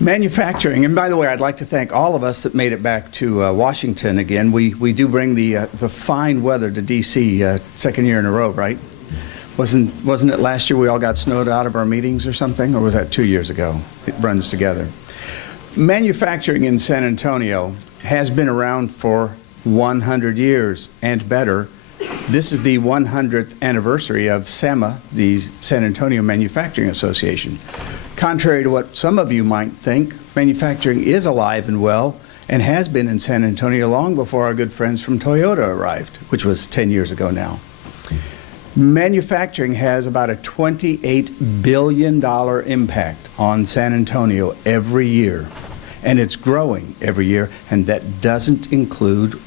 Manufacturing, and by the way, I'd like to thank all of us that made it back to Washington again. We do bring the fine weather to DC, second year in a row, right? Wasn't it last year we all got snowed out of our meetings or something, or was that 2 years ago? It runs together. Manufacturing in San Antonio has been around for 100 years and better. This is the 100th anniversary of SAMA, the San Antonio Manufacturing Association. Contrary to what some of you might think, manufacturing is alive and well and has been in San Antonio long before our good friends from Toyota arrived, which was 10 years ago now. Manufacturing has about a $28 billion impact on San Antonio every year, and it's growing every year, and that doesn't include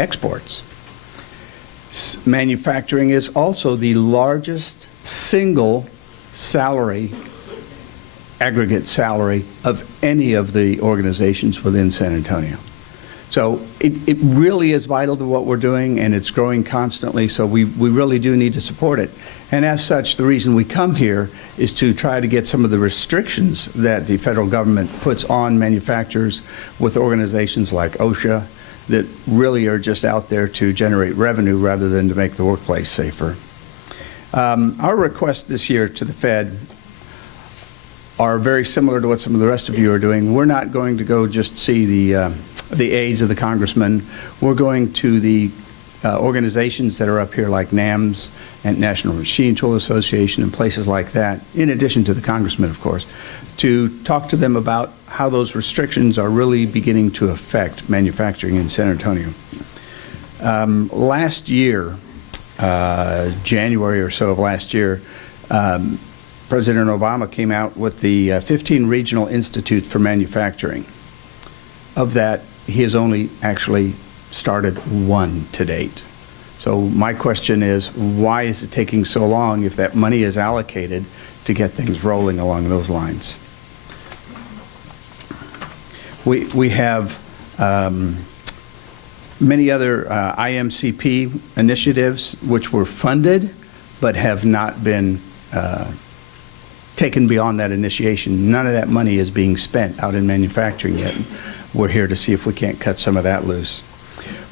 exports. Manufacturing is also the largest single aggregate salary of any of the organizations within San Antonio. So it really is vital to what we're doing, and it's growing constantly, so we really do need to support it. And as such, the reason we come here is to try to get some of the restrictions that the federal government puts on manufacturers with organizations like OSHA that really are just out there to generate revenue rather than to make the workplace safer. Our request this year to the Fed are very similar to what some of the rest of you are doing. We're not going to go just see the aides of the congressman. We're going to the organizations that are up here like NAMS and National Machine Tool Association and places like that, in addition to the congressman, of course, to talk to them about how those restrictions are really beginning to affect manufacturing in San Antonio. Last year, January or so of last year, President Obama came out with the 15 Regional Institutes for Manufacturing. Of that, he has only actually started one to date. So my question is, why is it taking so long if that money is allocated to get things rolling along those lines? We have many other IMCP initiatives which were funded but have not been taken beyond that initiation. None of that money is being spent out in manufacturing yet. We're here to see if we can't cut some of that loose.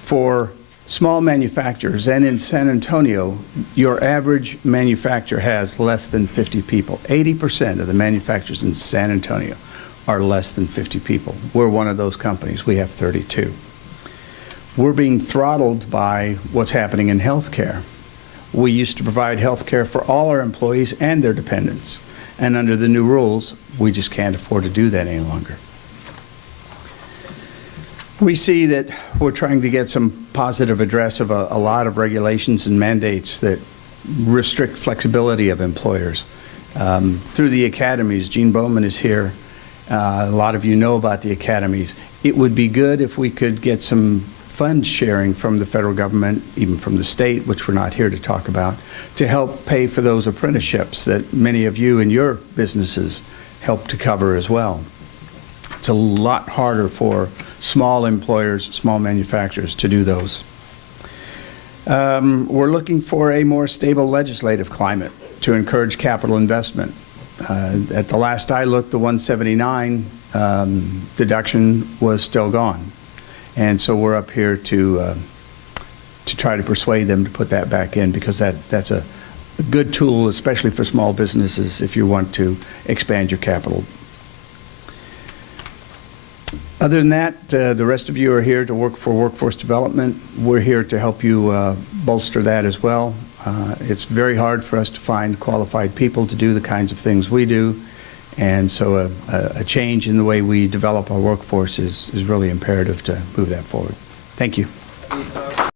For small manufacturers, and in San Antonio, your average manufacturer has less than 50 people. 80% of the manufacturers in San Antonio are less than 50 people. We're one of those companies. We have 32. We're being throttled by what's happening in healthcare. We used to provide healthcare for all our employees and their dependents. And under the new rules, we just can't afford to do that any longer. We see that we're trying to get some positive address of a lot of regulations and mandates that restrict flexibility of employers. Through the academies, Gene Bowman is here. A lot of you know about the academies. It would be good if we could get some fund sharing from the federal government, even from the state, which we're not here to talk about, to help pay for those apprenticeships that many of you in your businesses help to cover as well. It's a lot harder for small employers, small manufacturers to do those. We're looking for a more stable legislative climate to encourage capital investment. At the last I looked, the 179 deduction was still gone. And so we're up here to try to persuade them to put that back in, because that's a good tool, especially for small businesses if you want to expand your capital. Other than that, the rest of you are here to work for workforce development. We're here to help you bolster that as well. It's very hard for us to find qualified people to do the kinds of things we do. And so a change in the way we develop our workforce is really imperative to move that forward. Thank you.